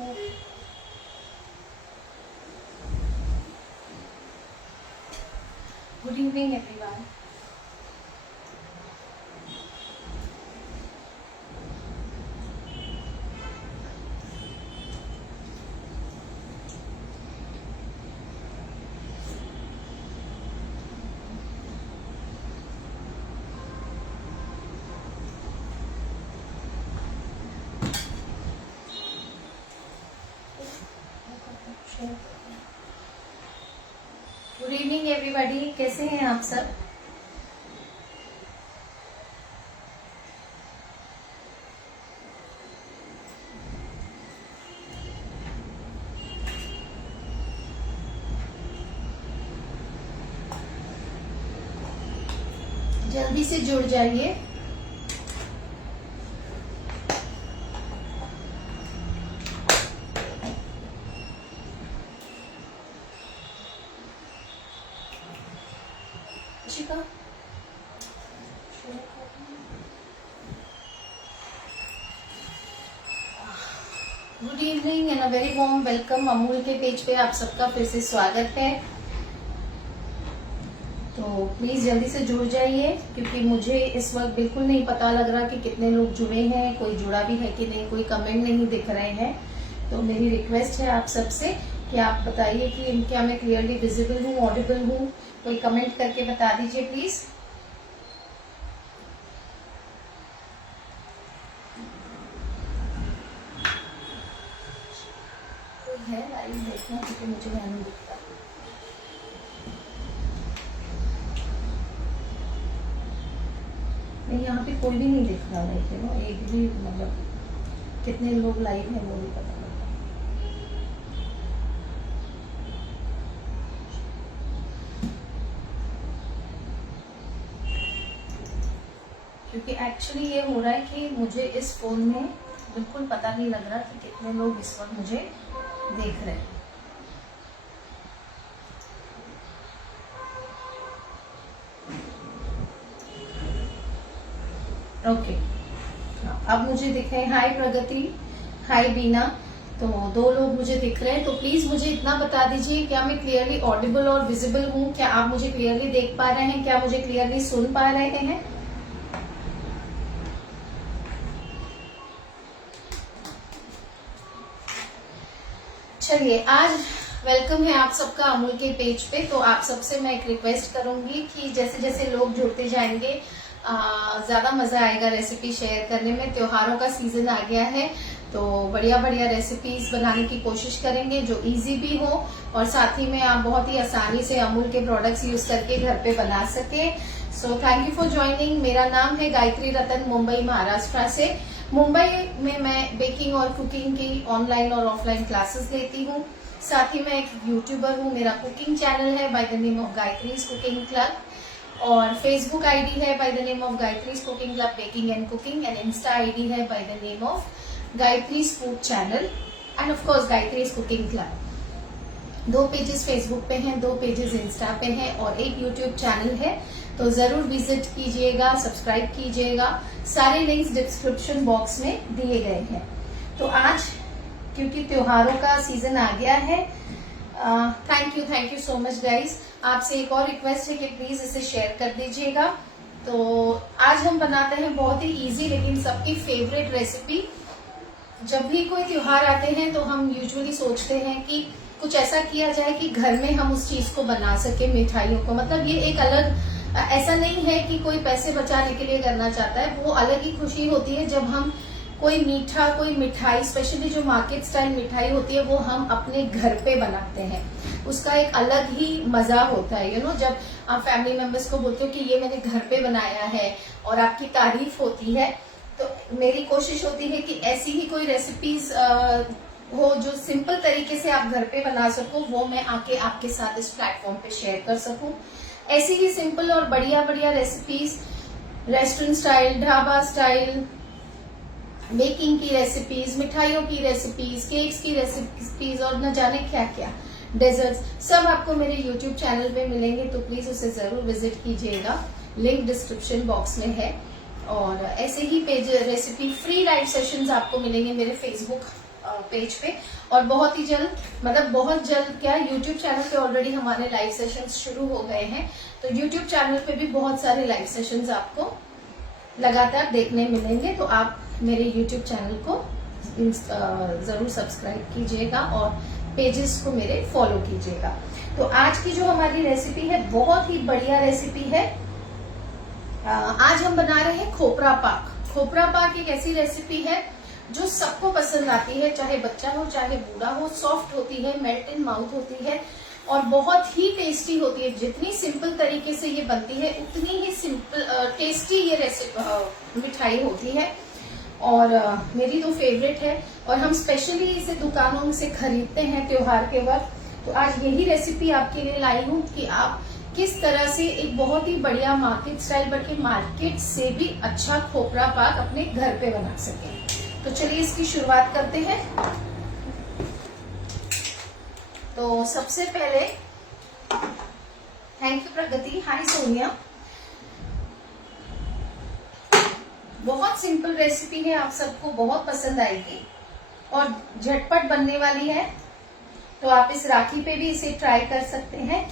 Good evening, everyone. Good evening everybody, कैसे हैं आप सब? जल्दी से जुड़ जाइए। Good evening and a very warm welcome. Amul के पेज पे आप सबका फिर से स्वागत है। तो प्लीज जल्दी से जुड़ जाइए, क्योंकि मुझे इस वक्त बिल्कुल नहीं पता लग रहा कि कितने लोग जुड़े हैं, कोई जुड़ा भी है कि नहीं, कोई कमेंट नहीं दिख रहे हैं। तो मेरी रिक्वेस्ट है आप सबसे कि आप बताइए कि क्या मैं क्लियरली विजिबल हूँ, ऑडिबल हूँ। कोई कमेंट करके बता दीजिए प्लीज। कोई है लाइव देखना, क्योंकि मुझे नहीं दिखता। नहीं, यहाँ पे कोई भी नहीं दिख रहा है ना, एक भी, मतलब कितने लोग लाइव हैं वो भी पता नहीं। क्योंकि एक्चुअली ये हो रहा है कि मुझे इस फोन में बिल्कुल पता नहीं लग रहा कि कितने लोग इस वक्त मुझे देख रहे हैं। ओके, अब मुझे दिख रहे हैं। हाय प्रगति, हाय बीना। तो 2 लोग मुझे दिख रहे हैं। तो प्लीज मुझे इतना बता दीजिए, क्या मैं क्लियरली ऑडिबल और विजिबल हूँ? क्या आप मुझे क्लियरली देख पा रहे हैं? क्या मुझे क्लियरली सुन पा रहे हैं? चलिए, आज वेलकम है आप सबका अमूल के पेज पे। तो आप सबसे मैं एक रिक्वेस्ट करूंगी कि जैसे जैसे लोग जुड़ते जाएंगे ज्यादा मजा आएगा रेसिपी शेयर करने में। त्योहारों का सीजन आ गया है, तो बढ़िया बढ़िया रेसिपीज बनाने की कोशिश करेंगे जो इजी भी हो और साथ ही में आप बहुत ही आसानी से अमूल के प्रोडक्ट्स यूज करके घर पे बना सके। So thank you for joining. मेरा नाम है गायत्री रतन, मुंबई महाराष्ट्र से। मुंबई में मैं बेकिंग और कुकिंग की ऑनलाइन और ऑफलाइन क्लासेस लेती हूँ। साथ ही मैं एक यूट्यूबर हूँ। मेरा कुकिंग चैनल है by the name of Gayatri's cooking club, और फेसबुक आईडी है by the name of Gayatri's cooking club baking and cooking, and Insta ID है by the name of Gayatri's food channel, and of course Gayatri's cooking club. 2 pages Facebook पे हैं, 2 pages Insta पे हैं और एक YouTube channel है। तो जरूर विजिट कीजिएगा, सब्सक्राइब कीजिएगा। सारे लिंक्स डिस्क्रिप्शन बॉक्स में दिए गए हैं। तो आज क्योंकि त्योहारों का सीजन आ गया है, thank you so much guys. आपसे एक और रिक्वेस्ट है कि प्लीज इसे शेयर कर दीजिएगा। तो आज हम बनाते हैं बहुत ही इजी लेकिन सबकी फेवरेट रेसिपी। जब भी कोई त्योहार आते हैं तो हम यूजुअली सोचते हैं कि कुछ ऐसा किया जाए कि घर में हम उस चीज को बना सके, मिठाइयों को। मतलब ये एक अलग, ऐसा नहीं है कि कोई पैसे बचाने के लिए करना चाहता है, वो अलग ही खुशी होती है जब हम कोई मीठा, कोई मिठाई, स्पेशली जो मार्केट स्टाइल मिठाई होती है वो हम अपने घर पे बनाते हैं। उसका एक अलग ही मजा होता है। जब आप फैमिली मेंबर्स को बोलते हो कि ये मैंने घर पे बनाया है और आपकी तारीफ होती है, तो मेरी कोशिश होती है कि ऐसी ही कोई रेसिपीज हो जो सिंपल तरीके से आप घर पे बना सको, वो मैं आके आपके साथ इस प्लेटफॉर्म पे शेयर कर सकूं। ऐसी ही सिंपल और बढ़िया बढ़िया recipes, restaurant style, dhaba style, baking की रेसिपीज, मिठाइयों की रेसिपीज, केक्स की रेसिपीज और न जाने क्या क्या, डेजर्ट्स, सब आपको मेरे यूट्यूब चैनल पे मिलेंगे। तो प्लीज उसे जरूर विजिट कीजिएगा, लिंक डिस्क्रिप्शन बॉक्स में है। और ऐसे ही page recipe free live sessions आपको मिलेंगे मेरे फेसबुक पेज पे। और बहुत ही जल्द, मतलब बहुत जल्द क्या, यूट्यूब चैनल पे ऑलरेडी हमारे लाइव सेशंस शुरू हो गए हैं, तो यूट्यूब चैनल पे भी बहुत सारे लाइव सेशंस आपको लगातार देखने मिलेंगे। तो आप मेरे यूट्यूब चैनल को जरूर सब्सक्राइब कीजिएगा और पेजेस को मेरे फॉलो कीजिएगा। तो आज की जो हमारी रेसिपी है बहुत ही बढ़िया रेसिपी है। आज हम बना रहे हैं खोपरा पाक। खोपरा पाक एक ऐसी रेसिपी है जो सबको पसंद आती है, चाहे बच्चा हो चाहे बूढ़ा हो। सॉफ्ट होती है, मेल्ट इन माउथ होती है और बहुत ही टेस्टी होती है। जितनी सिंपल तरीके से ये बनती है उतनी ही सिंपल टेस्टी ये रेसिपी मिठाई होती है और मेरी तो फेवरेट है। और हम स्पेशली इसे दुकानों से खरीदते हैं त्योहार के वक्त। तो आज यही रेसिपी आपके लिए लाई हूँ कि आप किस तरह से एक बहुत ही बढ़िया मार्केट स्टाइल, बल्कि मार्केट से भी अच्छा खोपरा पाक अपने घर पे बना सकें। तो चलिए इसकी शुरुआत करते हैं। तो सबसे पहले, थैंक यू प्रगति, हाय सोनिया। बहुत सिंपल रेसिपी है, आप सबको बहुत पसंद आएगी और झटपट बनने वाली है। तो आप इस राखी पे भी इसे ट्राई कर सकते हैं।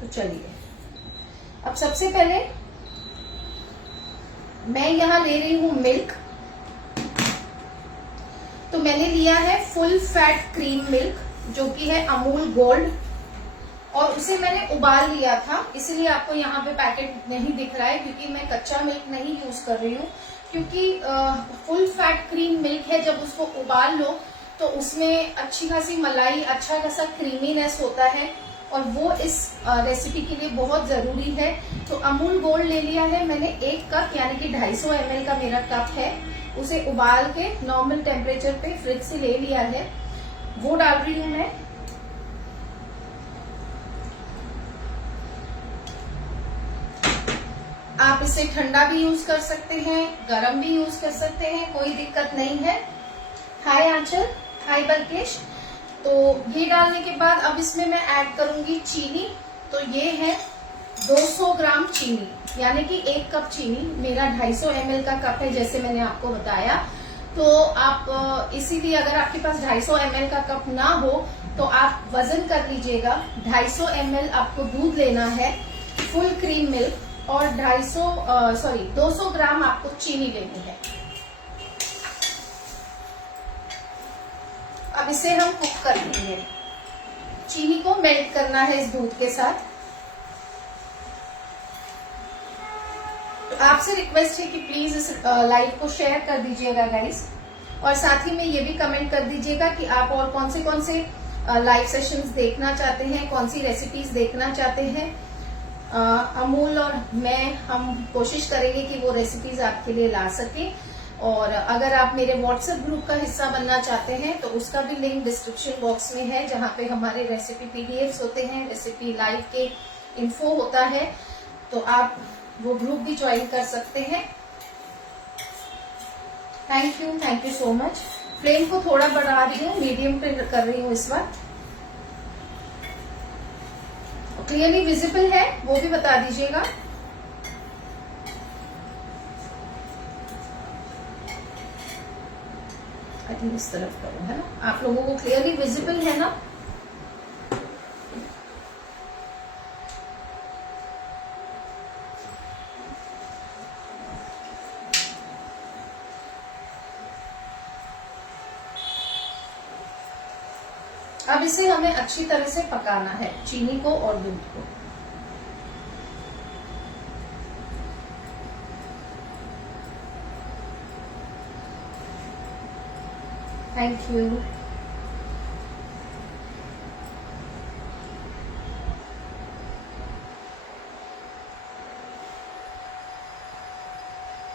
तो चलिए, अब सबसे पहले मैं यहां ले रही हूं मिल्क। तो मैंने लिया है फुल फैट क्रीम मिल्क, जो कि है अमूल गोल्ड, और उसे मैंने उबाल लिया था, इसलिए आपको यहाँ पे पैकेट नहीं दिख रहा है, क्योंकि मैं कच्चा मिल्क नहीं यूज कर रही हूँ। क्योंकि फुल फैट क्रीम मिल्क है, जब उसको उबाल लो तो उसमें अच्छी खासी मलाई, अच्छा खासा क्रीमीनेस होता है और वो इस रेसिपी के लिए बहुत जरूरी है। तो अमूल गोल्ड ले लिया है मैंने 1 कप, यानी कि 250 ml का मेरा कप है। उसे उबाल के नॉर्मल टेम्परेचर पे फ्रिज से ले लिया है, वो डाल रही हूं मैं। आप इसे ठंडा भी यूज कर सकते हैं, गरम भी यूज कर सकते हैं, कोई दिक्कत नहीं है। हाय आंचल, हाय बल्केश। तो ये डालने के बाद अब इसमें मैं ऐड करूंगी चीनी। तो ये है 200 ग्राम चीनी, यानी कि 1 कप चीनी। मेरा 250 ml का कप है, जैसे मैंने आपको बताया। तो आप इसीलिए अगर आपके पास 250 ml का कप ना हो तो आप वजन कर लीजिएगा। 250 ml आपको दूध लेना है, फुल क्रीम मिल्क, और 200 ग्राम आपको चीनी लेनी है। अब इसे हम कुक कर लेंगे। चीनी को मेल्ट करना है इस दूध के साथ। तो आपसे रिक्वेस्ट है कि प्लीज इस लाइव को शेयर कर दीजिएगा गाइस, और साथ ही में ये भी कमेंट कर दीजिएगा कि आप और कौन से लाइव सेशंस देखना चाहते हैं, कौन सी रेसिपीज देखना चाहते हैं। अमूल और हम कोशिश करेंगे कि वो रेसिपीज आपके लिए ला सकें। और अगर आप मेरे व्हाट्सएप ग्रुप का हिस्सा बनना चाहते हैं तो उसका भी लिंक डिस्क्रिप्शन बॉक्स में है, जहां पे हमारे रेसिपी पीडीएफ्स होते हैं, रेसिपी लाइव के इन्फो होता है। तो आप वो ग्रुप भी ज्वाइन कर सकते हैं। Thank you so much. Flame को थोड़ा बढ़ा रही हूँ, मीडियम पे कर रही हूँ इस वक्त। क्लियरली विजिबल है वो भी बता दीजिएगा। आई थिंक इस तरफ करूं, है ना? आप लोगों को क्लियरली विजिबल है ना? अब इसे हमें अच्छी तरह से पकाना है, चीनी को और दूध को। Thank you.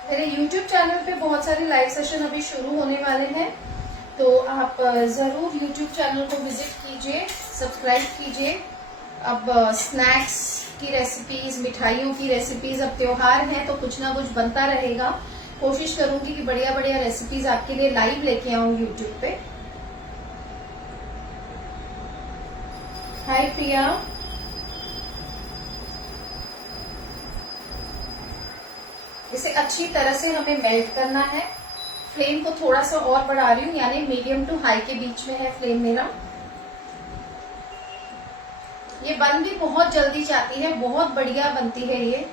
मेरे YouTube चैनल पे बहुत सारे लाइव सेशन अभी शुरू होने वाले हैं, तो आप जरूर YouTube चैनल को विजिट कीजिए, सब्सक्राइब कीजिए। अब स्नैक्स की रेसिपीज, मिठाइयों की रेसिपीज, अब त्योहार है तो कुछ ना कुछ बनता रहेगा। कोशिश करूंगी कि बढ़िया बढ़िया रेसिपीज आपके लिए लाइव लेके आऊं YouTube पे। हाय प्रिया। इसे अच्छी तरह से हमें मेल्ट करना है। फ्लेम को थोड़ा सा और बढ़ा रही हूँ, यानी मीडियम टू हाई के बीच में है फ्लेम मेरा। ये बन भी बहुत जल्दी जाती है, बहुत बढ़िया बनती है ये।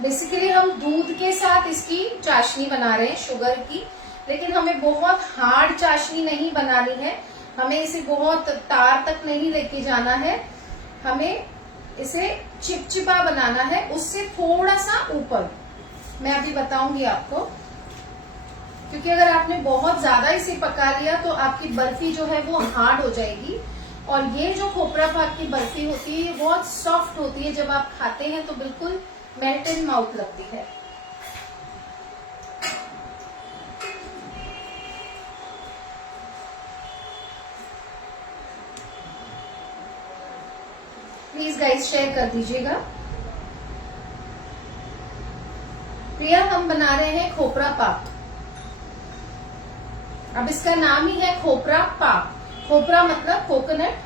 बेसिकली हम दूध के साथ इसकी चाशनी बना रहे हैं, शुगर की, लेकिन हमें बहुत हार्ड चाशनी नहीं बनानी है, हमें इसे बहुत तार तक नहीं लेके जाना है, हमें इसे चिपचिपा बनाना है, उससे थोड़ा सा ऊपर। मैं अभी बताऊंगी आपको, क्योंकि अगर आपने बहुत ज्यादा इसे पका लिया तो आपकी बर्फी जो है वो हार्ड हो जाएगी। और ये जो खोपरा पाक की बर्फी होती है ये बहुत सॉफ्ट होती है, जब आप खाते हैं तो बिल्कुल मेल्ट इन माउथ लगती है। प्लीज गाइस शेयर कर दीजिएगा। प्रिया, हम बना रहे हैं खोपरा पाक। अब इसका नाम ही है खोपरा पाक। खोपरा मतलब कोकोनट,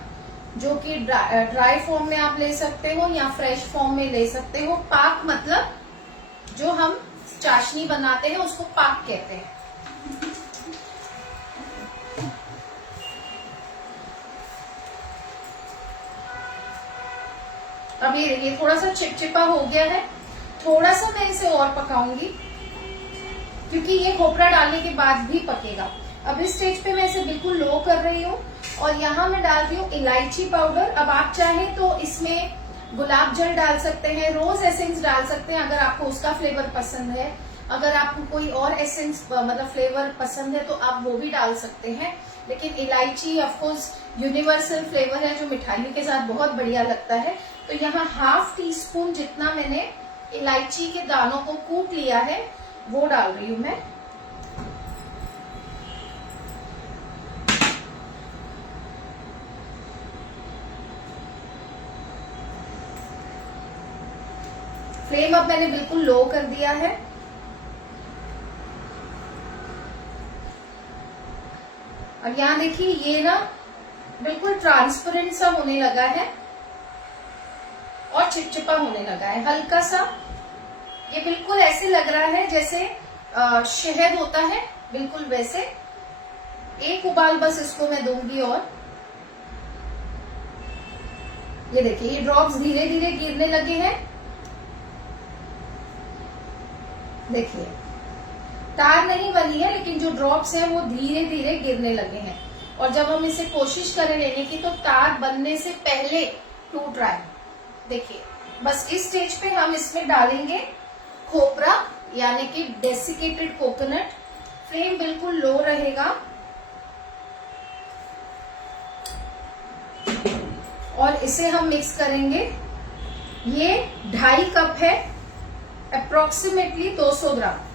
जो कि ड्राई फॉर्म में आप ले सकते हो या फ्रेश फॉर्म में ले सकते हो। पाक मतलब जो हम चाशनी बनाते हैं उसको पाक कहते हैं। अब ये थोड़ा सा चिपचिपा हो गया है, थोड़ा सा मैं इसे और पकाऊंगी, क्योंकि ये खोपरा डालने के बाद भी पकेगा। अब इस स्टेज पे मैं इसे बिल्कुल लो कर रही हूँ और यहाँ मैं डाल रही हूँ इलायची पाउडर। अब आप चाहें तो इसमें गुलाब जल डाल सकते हैं, रोज एसेंस डाल सकते हैं अगर आपको उसका फ्लेवर पसंद है। अगर आपको कोई और एसेंस मतलब फ्लेवर पसंद है तो आप वो भी डाल सकते हैं, लेकिन इलायची ऑफकोर्स यूनिवर्सल फ्लेवर है जो मिठाइयों के साथ बहुत बढ़िया लगता है। तो यहाँ ½ टीस्पून जितना मैंने इलायची के दानों को कूट लिया है वो डाल रही हूँ मैं। फ्लेम अब मैंने बिल्कुल लो कर दिया है। अब यहाँ देखिए ये ना बिल्कुल ट्रांसपेरेंट सा होने लगा है और चिपचिपा होने लगा है हल्का सा। ये बिल्कुल ऐसे लग रहा है जैसे शहद होता है, बिल्कुल वैसे। एक उबाल बस इसको मैं दूंगी और ये देखिए ये ड्रॉप्स धीरे धीरे गिरने लगे हैं। देखिए तार नहीं बनी है, लेकिन जो ड्रॉप्स हैं वो धीरे धीरे गिरने लगे हैं। और जब हम इसे कोशिश करें लेने की तो तार बनने से पहले टूट रहा है। देखिए बस इस स्टेज पे हम इसमें डालेंगे खोपरा, यानी कि डेसिकेटेड कोकोनट। फ्लेम बिल्कुल लो रहेगा और इसे हम मिक्स करेंगे। ये 2.5 कप है, अप्रोक्सीमेटली 200 ग्राम।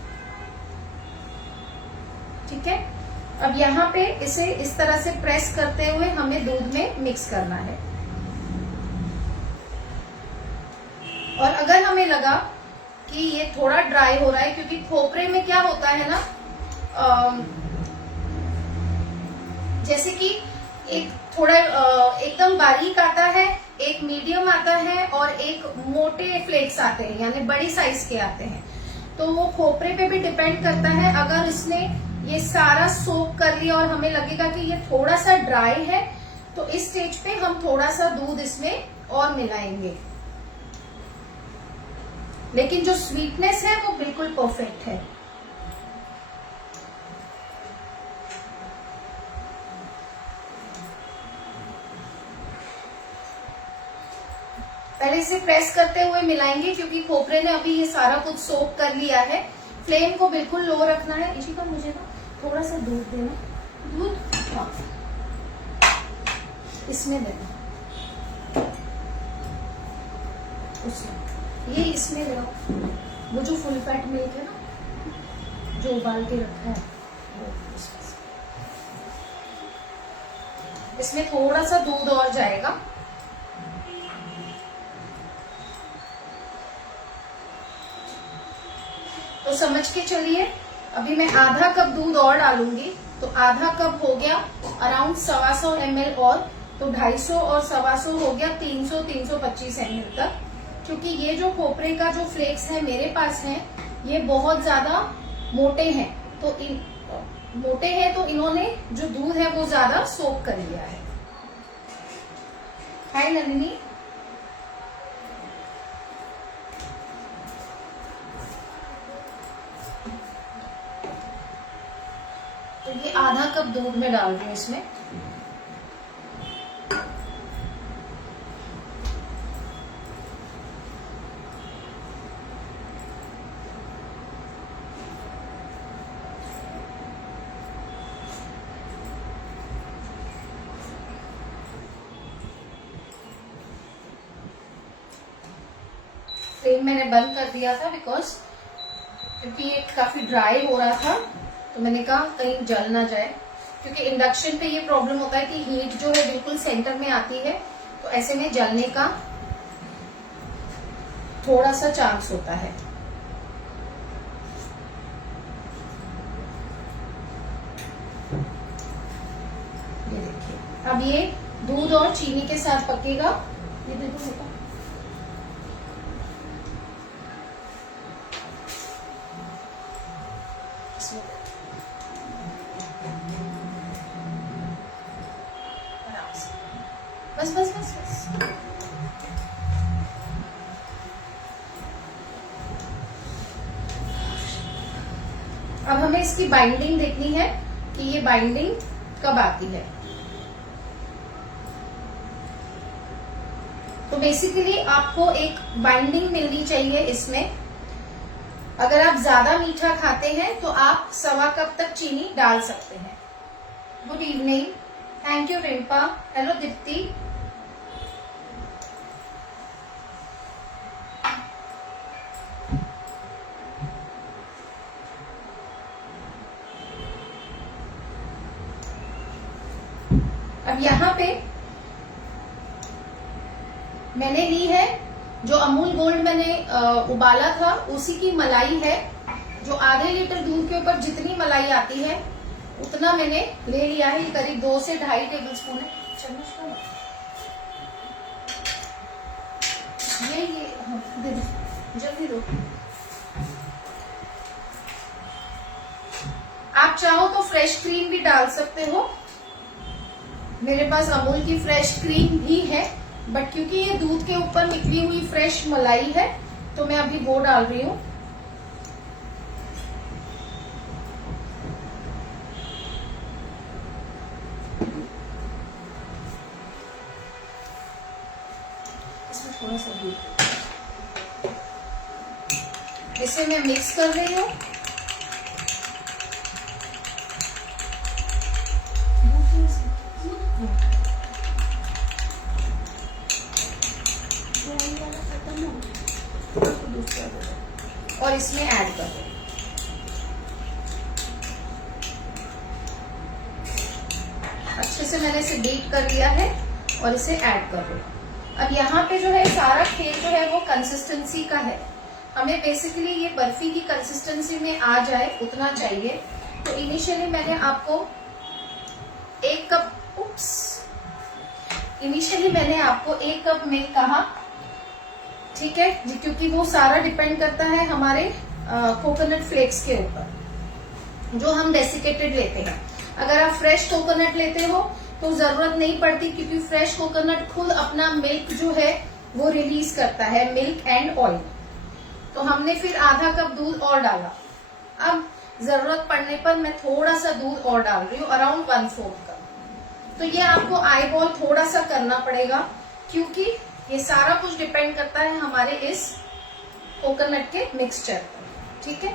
ठीक है, अब यहाँ पे इसे इस तरह से प्रेस करते हुए हमें दूध में मिक्स करना है। और अगर हमें लगा कि ये थोड़ा ड्राई हो रहा है, क्योंकि खोपरे में क्या होता है ना, जैसे कि एक थोड़ा एकदम बारीक आता है, एक मीडियम आता है और एक मोटे फ्लेक्स आते हैं, यानी बड़ी साइज के आते हैं। तो वो खोपरे पे भी डिपेंड करता है। अगर इसने ये सारा सोक कर लिया और हमें लगेगा कि ये थोड़ा सा ड्राई है तो इस स्टेज पे हम थोड़ा सा दूध इसमें और मिलाएंगे। लेकिन जो स्वीटनेस है वो बिल्कुल परफेक्ट है। पहले इसे प्रेस करते हुए मिलाएंगे, क्योंकि खोपरे ने अभी ये सारा कुछ सोक कर लिया है। फ्लेम को बिल्कुल लो रखना है। इसी का मुझे ना थोड़ा सा दूध देना, दूध हाँ इसमें देना, उसमें ये इसमें ले वो जो फुल फैट मिल्क है ना जो उबाल के रखा है वो इसमें। इसमें थोड़ा सा दूध और जाएगा। तो समझ के चलिए, अभी मैं आधा कप दूध और डालूंगी, तो आधा कप हो गया अराउंड 125 ml और, तो 250 और 125 हो गया 300-325 ml तक। क्योंकि ये जो खोपरे का जो फ्लेक्स है मेरे पास है, ये बहुत ज्यादा मोटे हैं, तो मोटे हैं तो इन्होंने जो दूध है वो ज्यादा सोक कर लिया है। हाय नंदिनी। तो ये आधा कप दूध में डाल रही हूँ इसमें। फ्लेम मैंने बंद कर दिया था क्योंकि ये काफी ड्राई हो रहा था, तो मैंने कहा कहीं जल ना जाए, क्योंकि इंडक्शन पे ये प्रॉब्लम होता है कि हीट जो है बिल्कुल सेंटर में आती है, तो ऐसे में जलने का थोड़ा सा चांस होता है। ये देखिए, अब ये दूध और चीनी के साथ पकेगा। ये देखो बेटा, बस बस बस बस। अब हमें इसकी बाइंडिंग देखनी है कि ये बाइंडिंग कब आती है। तो बेसिकली आपको एक बाइंडिंग मिलनी चाहिए इसमें। अगर आप ज्यादा मीठा खाते हैं तो आप 1.25 कप तक चीनी डाल सकते हैं। Good evening, thank you Rimpa. Hello Deepti. अब यहाँ पे मैंने ली है जो अमूल गोल्ड मैंने उबाला था, उसी की मलाई है। जो आधे लीटर दूध के ऊपर जितनी मलाई आती है उतना मैंने ले लिया है। करीब 2 से 2.5 टेबल स्पून है। चम्मच का ये दे दो, जल्दी दो। आप चाहो तो फ्रेश क्रीम भी डाल सकते हो। मेरे पास अमूल की फ्रेश क्रीम भी है, बट क्योंकि ये दूध के ऊपर निकली हुई फ्रेश मलाई है तो मैं अभी वो डाल रही हूँ। इसमें थोड़ा सा दूध, इसे मैं मिक्स कर रही हूँ। और इसमें ऐड कर दो। अच्छे से मैंने इसे बीट कर लिया है और इसे ऐड कर दो। अब यहाँ पे जो है सारा खेल जो है वो कंसिस्टेंसी का है। हमें बेसिकली ये बर्फी की कंसिस्टेंसी में आ जाए उतना चाहिए। तो इनिशियली मैंने आपको 1 कप मिल्क कहा, ठीक है जी, क्योंकि वो सारा डिपेंड करता है हमारे कोकोनट फ्लेक्स के ऊपर जो हम डेसिकेटेड लेते हैं। अगर आप फ्रेश कोकोनट लेते हो तो जरूरत नहीं पड़ती, क्योंकि फ्रेश कोकोनट खुद अपना मिल्क जो है वो रिलीज करता है, मिल्क एंड ऑयल। तो हमने फिर आधा कप दूध और डाला। अब जरूरत पड़ने पर मैं थोड़ा सा दूध और डाल रही हूँ, अराउंड 1/4 कप। तो ये आपको आई बॉल थोड़ा सा करना पड़ेगा, क्योंकि ये सारा कुछ डिपेंड करता है हमारे इस कोकोनट के मिक्सचर पर, ठीक है।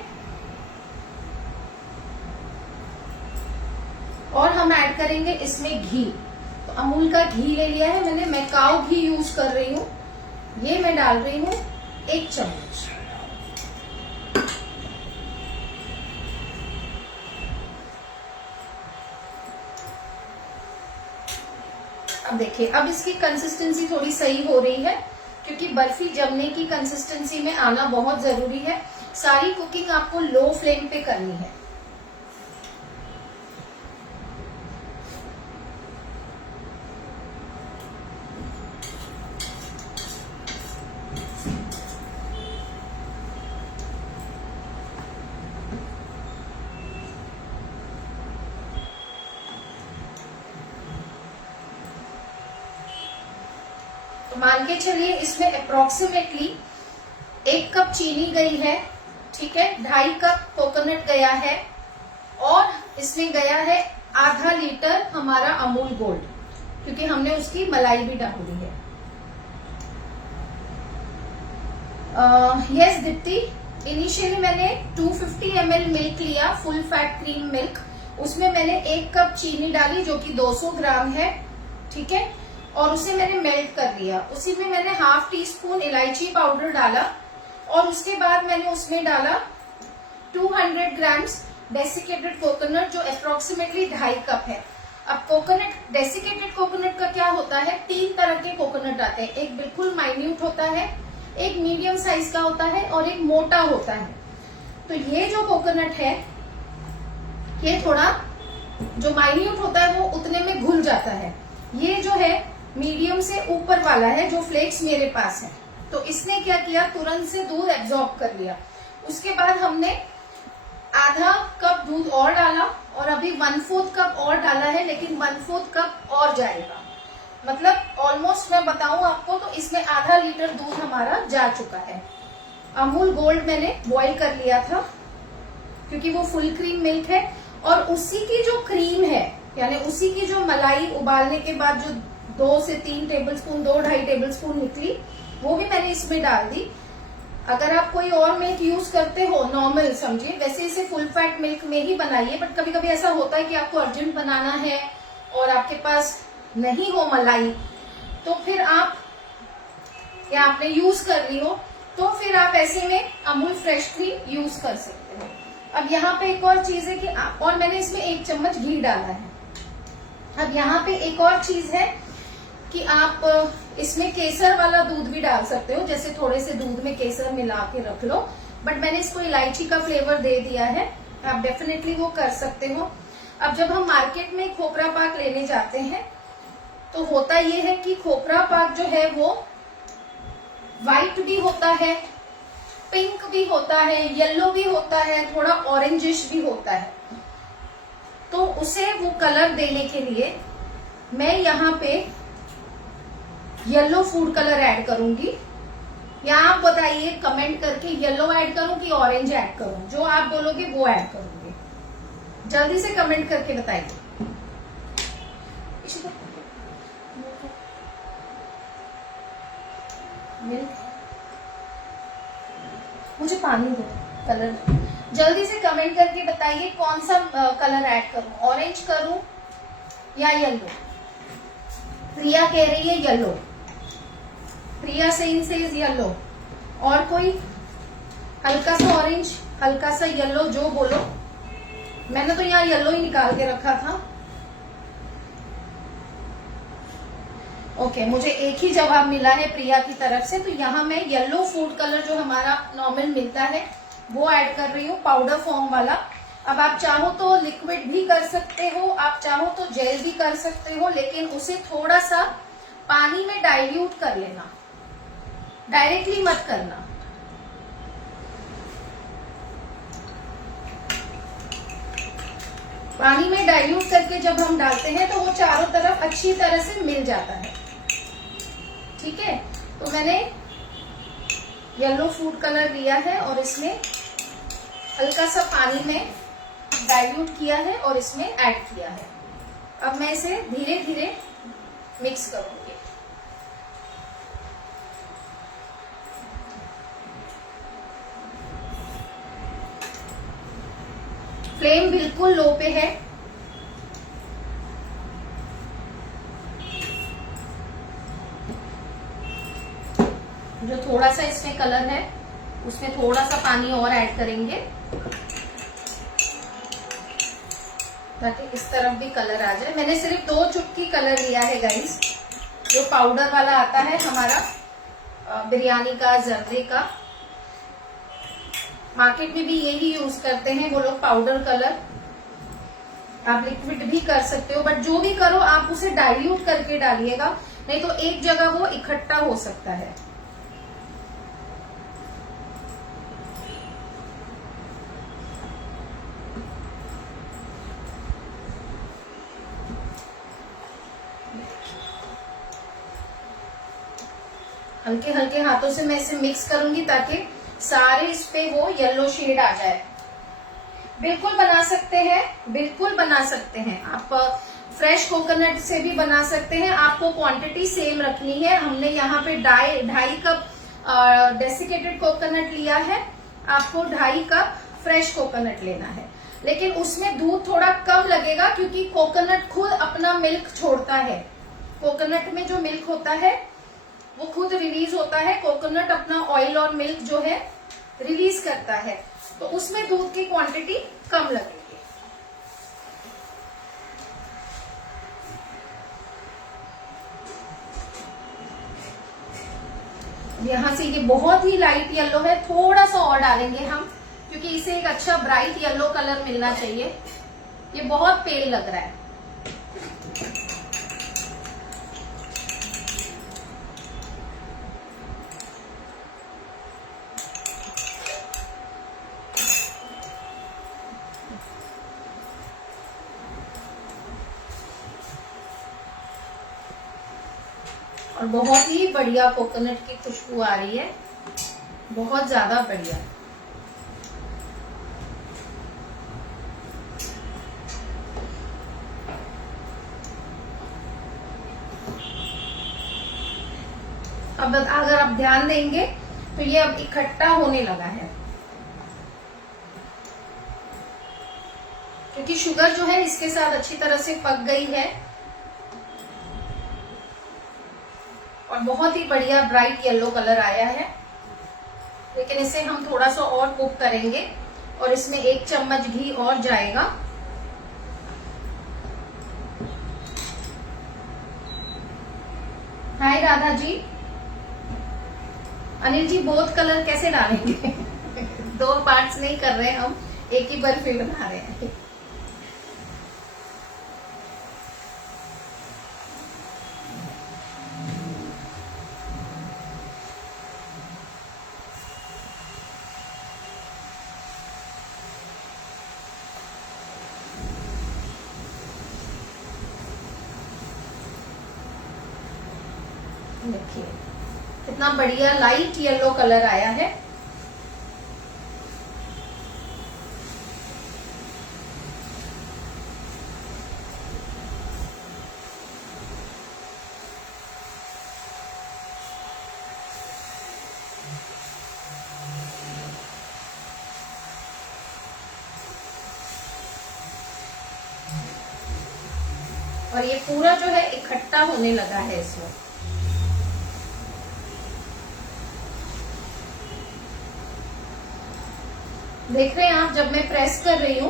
और हम ऐड करेंगे इसमें घी। तो अमूल का घी ले लिया है मैंने, मैं काऊ घी यूज कर रही हूँ। ये मैं डाल रही हूँ 1 चम्मच। अब देखिए, अब इसकी कंसिस्टेंसी थोड़ी सही हो रही है, क्योंकि बर्फी जमने की कंसिस्टेंसी में आना बहुत जरूरी है। सारी कुकिंग आपको लो फ्लेम पे करनी है। तो मान के चलिए इसमें अप्रोक्सीमेटली 1 कप चीनी गई है, ठीक है, 2.5 कप कोकोनट गया है, और इसमें गया है आधा लीटर हमारा अमूल गोल्ड, क्योंकि हमने उसकी मलाई भी डाली है। यस दीप्ति, इनिशियली मैंने 250 ml मिल्क लिया, फुल फैट क्रीम मिल्क, उसमें मैंने 1 कप चीनी डाली जो कि 200 ग्राम है, ठीक है, और उसे मैंने मेल्ट कर लिया। उसी में मैंने ½ टीस्पून इलायची पाउडर डाला, और उसके बाद मैंने उसमें डाला 200 ग्राम्स डेसिकेटेड कोकोनट, जो अप्रोक्सीमेटली 2.5 कप है। अब कोकोनट, डेसिकेटेड कोकोनट का क्या होता है, 3 तरह के कोकोनट आते हैं। एक बिल्कुल माइन्यूट होता है, एक मीडियम साइज का होता है, और एक मोटा होता है। तो ये जो कोकोनट है, ये थोड़ा जो माइन्यूट होता है वो उतने में घुल जाता है। ये जो है मीडियम से ऊपर वाला है, जो फ्लेक्स मेरे पास है। तो इसने क्या किया, तुरंत से दूध एब्जॉर्ब कर लिया। उसके बाद हमने आधा कप दूध और डाला, और अभी 1/4 कप और डाला है, लेकिन 1/4 कप और जाएगा। मतलब ऑलमोस्ट मैं बताऊं आपको तो इसमें आधा लीटर दूध हमारा जा चुका है। अमूल गोल्ड मैंने बॉईल कर लिया था, क्योंकि वो फुल क्रीम मिल्क है, और उसी की जो क्रीम है, यानी उसी की जो मलाई उबालने के बाद जो 2 से 3 टेबलस्पून, 2-2.5 टेबलस्पून निकली, वो भी मैंने इसमें डाल दी। अगर आप कोई और मिल्क यूज करते हो, नॉर्मल समझिए, वैसे इसे फुल फैट मिल्क में ही बनाइए, बट कभी कभी ऐसा होता है कि आपको अर्जेंट बनाना है और आपके पास नहीं हो मलाई, तो फिर आप, या आपने यूज कर ली हो, तो फिर आप ऐसे में अमूल फ्रेश क्रीम यूज कर सकते हो। अब यहाँ पे एक और चीज है कि और मैंने इसमें 1 चम्मच घी डाला है। अब यहाँ पे एक और चीज है कि आप इसमें केसर वाला दूध भी डाल सकते हो, जैसे थोड़े से दूध में केसर मिला के रख लो, बट मैंने इसको इलायची का फ्लेवर दे दिया है, आप डेफिनेटली वो कर सकते हो। अब जब हम मार्केट में खोपरा पाक लेने जाते हैं, तो होता ये है कि खोपरा पाक जो है वो व्हाइट भी होता है, पिंक भी होता है, येलो भी होता है, थोड़ा ऑरेंजिश भी होता है। तो उसे वो कलर देने के लिए मैं यहाँ पे येलो फूड कलर ऐड करूंगी, या आप बताइए कमेंट करके येलो ऐड करूं कि ऑरेंज ऐड करूं, जो आप बोलोगे वो ऐड करूंगी। जल्दी से कमेंट करके बताइए। मुझे पानी दो, कलर जल्दी से कमेंट करके बताइए कौन सा कलर ऐड करूं, ऑरेंज करूं या येलो। प्रिया कह रही है येलो, प्रिया सेज येलो, और कोई हल्का सा ऑरेंज, हल्का सा येलो, जो बोलो। मैंने तो यहाँ येलो ही निकाल के रखा था। ओके, मुझे एक ही जवाब मिला है प्रिया की तरफ से, तो यहाँ मैं येलो फूड कलर जो हमारा नॉर्मल मिलता है वो ऐड कर रही हूँ, पाउडर फॉर्म वाला। अब आप चाहो तो लिक्विड भी कर सकते हो, आप चाहो तो जेल भी कर सकते हो, लेकिन उसे थोड़ा सा पानी में डाइल्यूट कर लेना, डायरेक्टली मत करना। पानी में डाइल्यूट करके जब हम डालते हैं तो वो चारों तरफ अच्छी तरह से मिल जाता है, ठीक है। तो मैंने येलो फूड कलर लिया है और इसमें हल्का सा पानी में डाइल्यूट किया है और इसमें ऐड किया है। अब मैं इसे धीरे धीरे मिक्स करूंगी। फ्लेम बिल्कुल लो पे है। जो थोड़ा सा इसमें कलर है उसमें थोड़ा सा पानी और ऐड करेंगे ताकि इस तरफ भी कलर आ जाए। मैंने सिर्फ 2 चुटकी कलर लिया है गाइस। जो पाउडर वाला आता है हमारा बिरयानी का, जर्दे का, मार्केट में भी यही यूज करते हैं वो लोग, पाउडर कलर। आप लिक्विड भी कर सकते हो, बट जो भी करो आप उसे डाइल्यूट करके डालिएगा, नहीं तो एक जगह वो इकट्ठा हो सकता है। हल्के हल्के हाथों से मैं इसे मिक्स करूंगी ताकि सारे इस पे वो येलो शेड आ जाए। बिल्कुल बना सकते हैं, बिल्कुल बना सकते हैं आप। फ्रेश कोकोनट से भी बना सकते हैं। आपको क्वांटिटी सेम रखनी है। हमने यहाँ पे 2.5 कप डेसिकेटेड कोकोनट लिया है, आपको 2.5 कप फ्रेश कोकोनट लेना है। लेकिन उसमें दूध थोड़ा कम लगेगा क्योंकि कोकोनट खुद अपना मिल्क छोड़ता है। कोकोनट में जो मिल्क होता है वो खुद रिलीज होता है। कोकोनट अपना ऑयल और मिल्क जो है रिलीज करता है, तो उसमें दूध की क्वांटिटी कम लगेगी। यहां से ये बहुत ही लाइट येलो है, थोड़ा सा और डालेंगे हम क्योंकि इसे एक अच्छा ब्राइट येलो कलर मिलना चाहिए। ये बहुत पेल लग रहा है। और बहुत ही बढ़िया कोकोनट की खुशबू आ रही है, बहुत ज्यादा बढ़िया। अब अगर आप ध्यान देंगे तो ये अब इकट्ठा होने लगा है क्योंकि शुगर जो है इसके साथ अच्छी तरह से पक गई है और बहुत ही बढ़िया ब्राइट येलो कलर आया है। लेकिन इसे हम थोड़ा सा और कुक करेंगे और इसमें 1 चम्मच घी और जाएगा। हाय राधा जी। अनिल जी, बोथ कलर कैसे डालेंगे? 2 पार्ट्स नहीं कर रहे हम, एक ही बर्फी बना रहे हैं। देखिए कितना बढ़िया लाइट येलो कलर आया है। और ये पूरा जो है इकट्ठा होने लगा है इसमें। देख रहे हैं आप, जब मैं प्रेस कर रही हूं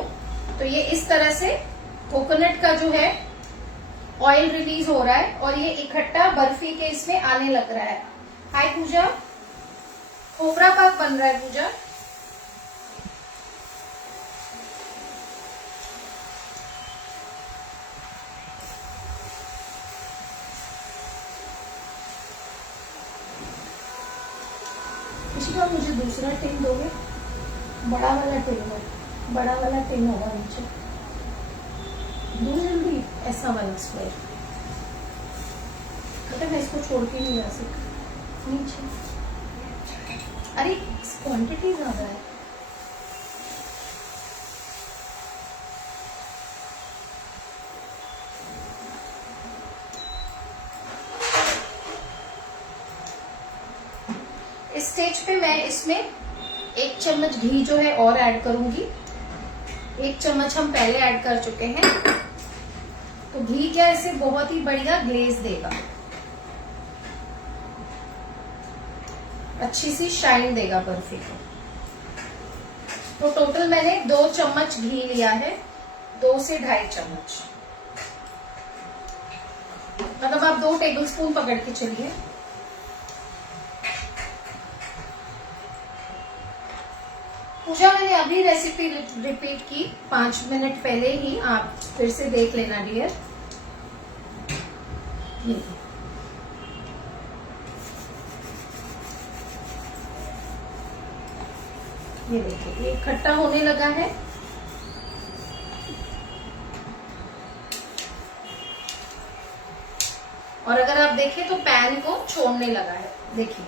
तो ये इस तरह से कोकोनट का जो है ऑयल रिलीज हो रहा है और ये इकट्ठा बर्फी के इसमें आने लग रहा है। हाय पूजा, खोपरा पाक बन रहा है पूजा। इसी मुझे दूसरा टिन दोगे? बड़ा वाला टिन है, बड़ा वाला टिन होगा नीचे, दो जल्दी। ऐसा वाला स्क्वायर, मैं इसको छोड़ के नहीं जा सकती नीचे। अरे क्वांटिटी ज्यादा है। इस स्टेज पे मैं इसमें 1 चम्मच घी जो है और ऐड करूंगी। 1 चम्मच हम पहले ऐड कर चुके हैं, तो घी क्या इसे बहुत ही बढ़िया ग्लेज देगा, अच्छी सी शाइन देगा बर्फी को। तो टोटल मैंने 2 चम्मच घी लिया है, 2 से 2.5 चम्मच। मतलब आप 2 टेबलस्पून पकड़ के चलिए। पूजा मैंने अभी रेसिपी रिपीट की 5 मिनट पहले ही, आप फिर से देख लेना डियर। ये देखिए ये खट्टा होने लगा है। और अगर आप देखें तो पैन को छोड़ने लगा है, देखिए।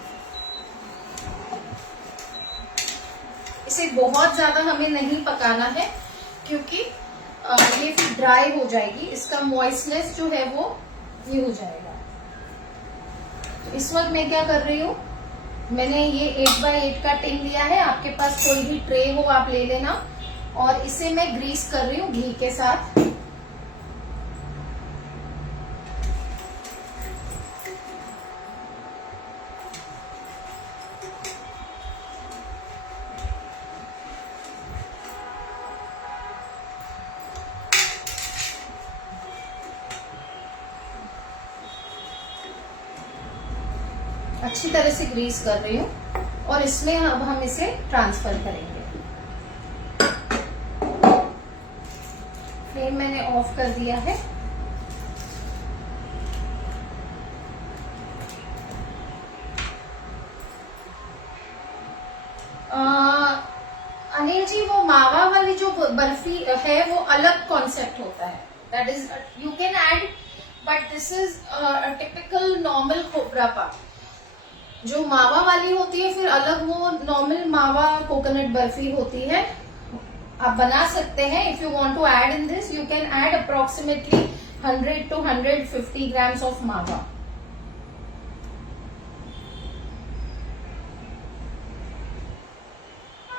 इसे बहुत ज्यादा हमें नहीं पकाना है क्योंकि ये फिर ड्राई हो जाएगी, इसका मॉइस्टनेस जो है वो ये हो जाएगा। तो इस वक्त मैं क्या कर रही हूँ, मैंने ये 8x8 का टिन लिया है, आपके पास कोई भी ट्रे हो आप ले लेना, और इसे मैं ग्रीस कर रही हूँ घी के साथ। अच्छी तरह से ग्रीस कर रही हूँ और इसमें अब हम इसे ट्रांसफर करेंगे। फ्लेम मैंने ऑफ कर दिया है। अनिल जी, वो मावा वाली जो बर्फी है वो अलग कॉन्सेप्ट होता है, that is you can add, but this is typical normal khopra pak. जो मावा वाली होती है फिर अलग वो नॉर्मल मावा कोकोनट बर्फी होती है, आप बना सकते हैं। If you want to add in this you can add approximately 100 to 150 grams of mawa.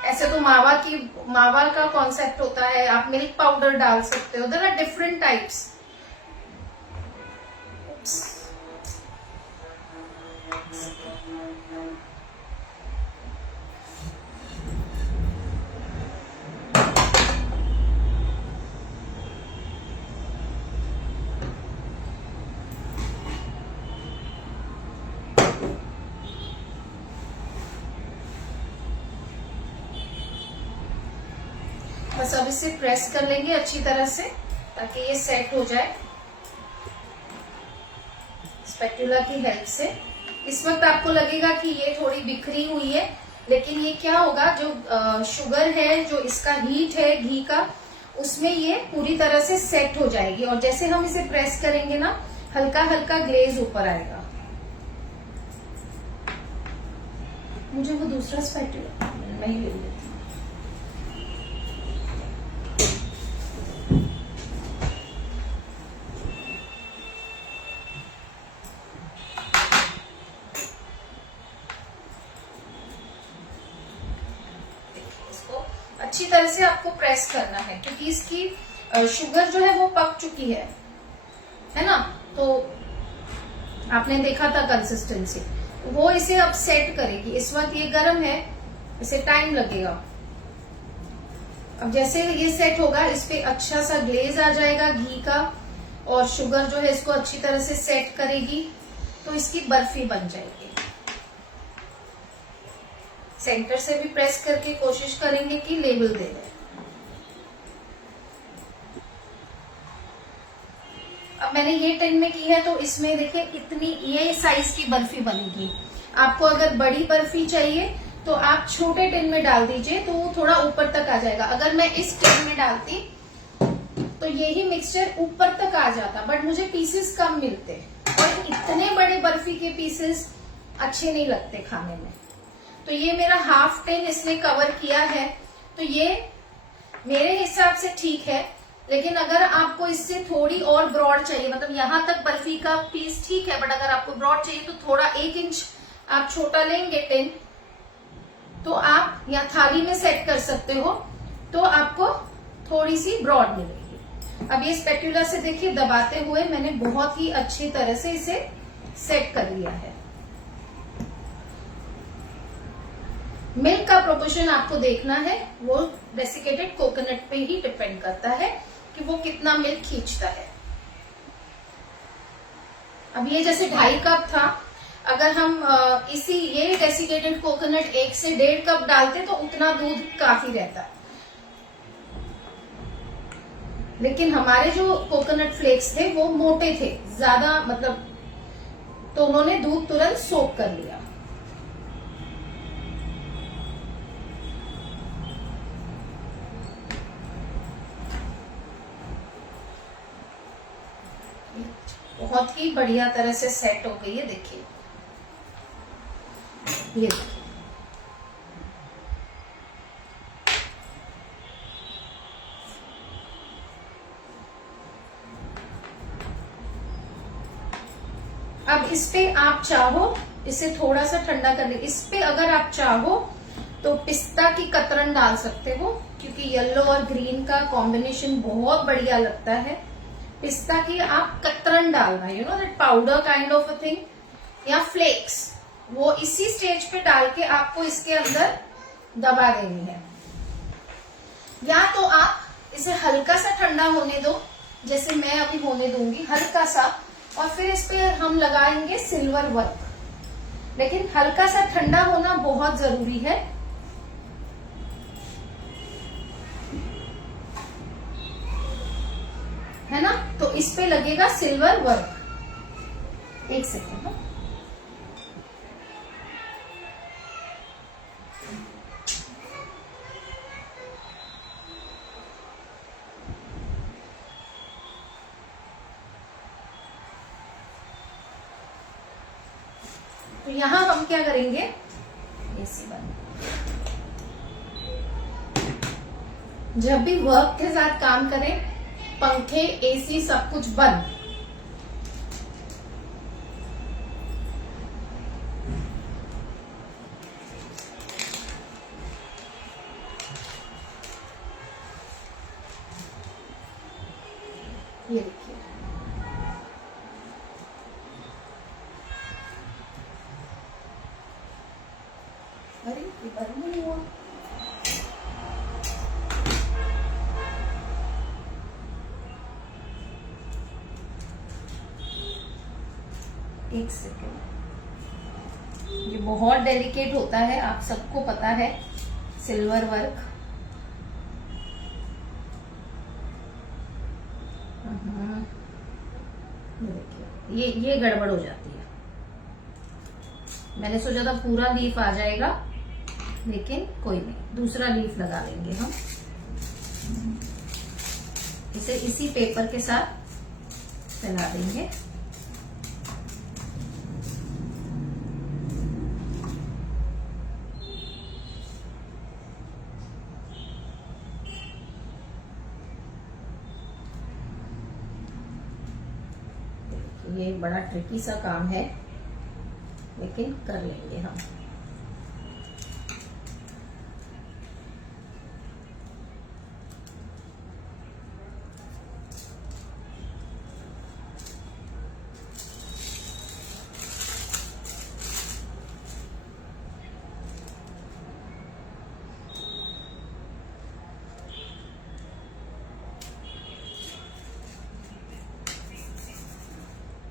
ऐसे तो मावा का कॉन्सेप्ट होता है, आप मिल्क पाउडर डाल सकते हो, देयर आर डिफरेंट टाइप्स। बस अब इसे प्रेस कर लेंगे अच्छी तरह से ताकि ये सेट हो जाए स्पैटुला की हेल्प से। इस वक्त आपको लगेगा कि ये थोड़ी बिखरी हुई है, लेकिन ये क्या होगा, जो शुगर है, जो इसका हीट है घी का, उसमें ये पूरी तरह से सेट हो जाएगी। और जैसे हम इसे प्रेस करेंगे ना, हल्का हल्का ग्लेज ऊपर आएगा। मुझे वो दूसरा स्पैटुला मैं ही ले लेती हूँ। अच्छी तरह से आपको प्रेस करना है क्योंकि इसकी शुगर जो है वो पक चुकी है ना। तो आपने देखा था कंसिस्टेंसी, वो इसे अब सेट करेगी। इस वक्त ये गर्म है, इसे टाइम लगेगा। अब जैसे ये सेट होगा इस पे अच्छा सा ग्लेज आ जाएगा घी का, और शुगर जो है इसको अच्छी तरह से सेट करेगी, तो इसकी बर्फी बन जाएगी। सेंटर से भी प्रेस करके कोशिश करेंगे कि लेवल दे दें। अब मैंने ये टिन में की है तो इसमें देखिए इतनी ये साइज की बर्फी बनेगी। आपको अगर बड़ी बर्फी चाहिए तो आप छोटे टिन में डाल दीजिए, तो वो थोड़ा ऊपर तक आ जाएगा। अगर मैं इस टिन में डालती तो यही मिक्सचर ऊपर तक आ जाता, बट मुझे पीसेस कम मिलते और इतने बड़े बर्फी के पीसेस अच्छे नहीं लगते खाने में। तो ये मेरा हाफ टिन इसने कवर किया है, तो ये मेरे हिसाब से ठीक है। लेकिन अगर आपको इससे थोड़ी और ब्रॉड चाहिए, मतलब यहां तक बर्फी का पीस ठीक है, बट अगर आपको ब्रॉड चाहिए तो थोड़ा 1 इंच आप छोटा लेंगे टिन, तो आप या थाली में सेट कर सकते हो, तो आपको थोड़ी सी ब्रॉड मिलेगी। अब ये स्पैटुला से देखिए दबाते हुए मैंने बहुत ही अच्छी तरह से इसे सेट कर लिया है। मिल्क का प्रोपोर्शन आपको देखना है, वो डेसिकेटेड कोकोनट पे ही डिपेंड करता है कि वो कितना मिल्क खींचता है। अब ये जैसे 2.5 कप था, अगर हम इसी ये डेसिकेटेड कोकोनट 1 से 1.5 कप डालते तो उतना दूध काफी रहता। लेकिन हमारे जो कोकोनट फ्लेक्स थे वो मोटे थे ज्यादा, मतलब तो उन्होंने दूध तुरंत सोक कर लिया। बहुत ही बढ़िया तरह से सेट हो गई है, देखिए ये देखिए। अब इस पे आप चाहो इसे थोड़ा सा ठंडा कर ले, इस पे अगर आप चाहो तो पिस्ता की कतरन डाल सकते हो, क्योंकि येलो और ग्रीन का कॉम्बिनेशन बहुत बढ़िया लगता है। पिस्ता की आप कतरन डालना, you know that powder kind of a thing, या फ्लेक्स, वो इसी स्टेज पे डाल के आपको इसके अंदर दबा देनी है। या तो आप इसे हल्का सा ठंडा होने दो, जैसे मैं अभी होने दूंगी हल्का सा, और फिर इस पे हम लगाएंगे सिल्वर वर्क। लेकिन हल्का सा ठंडा होना बहुत जरूरी है ना। तो इस पे लगेगा सिल्वर वर्क। एक सेकेंड। तो यहां हम क्या करेंगे, एसी बंद। जब भी वर्क के साथ काम करें, पंखे, एसी सब कुछ बंद। ये देखिए, अरे ये बंद नहीं हुआ। एक सेकेंड, ये बहुत डेलिकेट होता है, आप सबको पता है, सिल्वर वर्क। ये गड़बड़ हो जाती है। मैंने सोचा था पूरा लीफ आ जाएगा, लेकिन कोई नहीं, दूसरा लीफ लगा लेंगे हम। इसे इसी पेपर के साथ फैला देंगे। ये बड़ा ट्रिकी सा काम है, लेकिन कर लेंगे हम।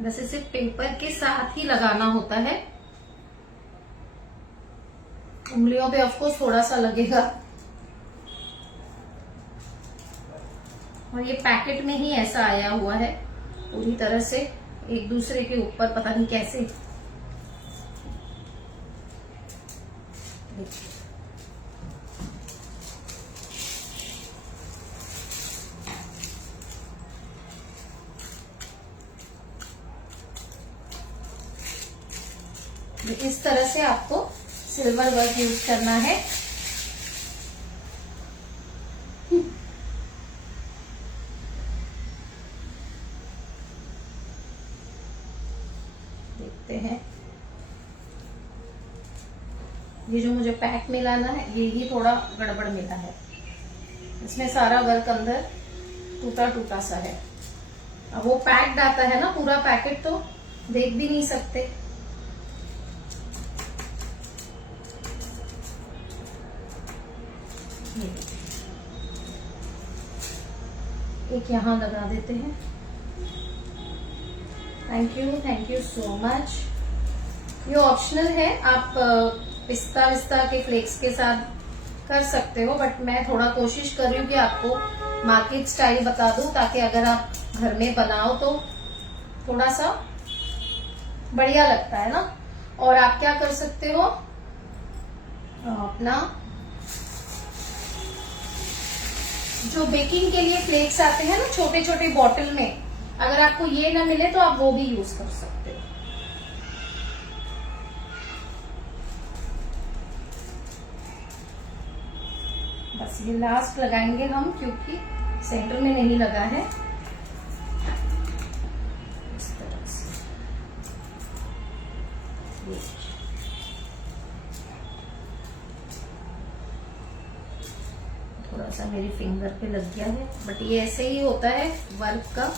वैसे सिर्फ पेपर के साथ ही लगाना होता है, उंगलियों पे ऑफ कोर्स थोड़ा सा लगेगा। और ये पैकेट में ही ऐसा आया हुआ है, पूरी तरह से एक दूसरे के ऊपर, पता नहीं कैसे। इस तरह से आपको सिल्वर वर्क यूज करना है। देखते हैं, ये जो मुझे पैक मिलाना है, ये ही थोड़ा गड़बड़ मिला है। इसमें सारा वर्क अंदर टूटा टूटा सा है। अब वो पैक्ड आता है ना पूरा पैकेट, तो देख भी नहीं सकते। एक यहां लगा देते हैं थैंक यू सो मच। ये ऑप्शनल है, आप पिस्ता विस्ता के फ्लेक्स के साथ कर सकते हो, बट मैं थोड़ा कोशिश कर रही हूँ कि आपको मार्केट स्टाइल बता दूं, ताकि अगर आप घर में बनाओ तो थोड़ा सा बढ़िया लगता है ना। और आप क्या कर सकते हो, अपना जो बेकिंग के लिए फ्लेक्स आते हैं ना छोटे छोटे बॉटल में, अगर आपको ये ना मिले तो आप वो भी यूज कर सकते हो। बस ये लास्ट लगाएंगे हम, क्योंकि सेंटर में नहीं लगा है। इस तरह से थोड़ा सा मेरी फिंगर पे लग गया है, बट ये ऐसे ही होता है वर्क का।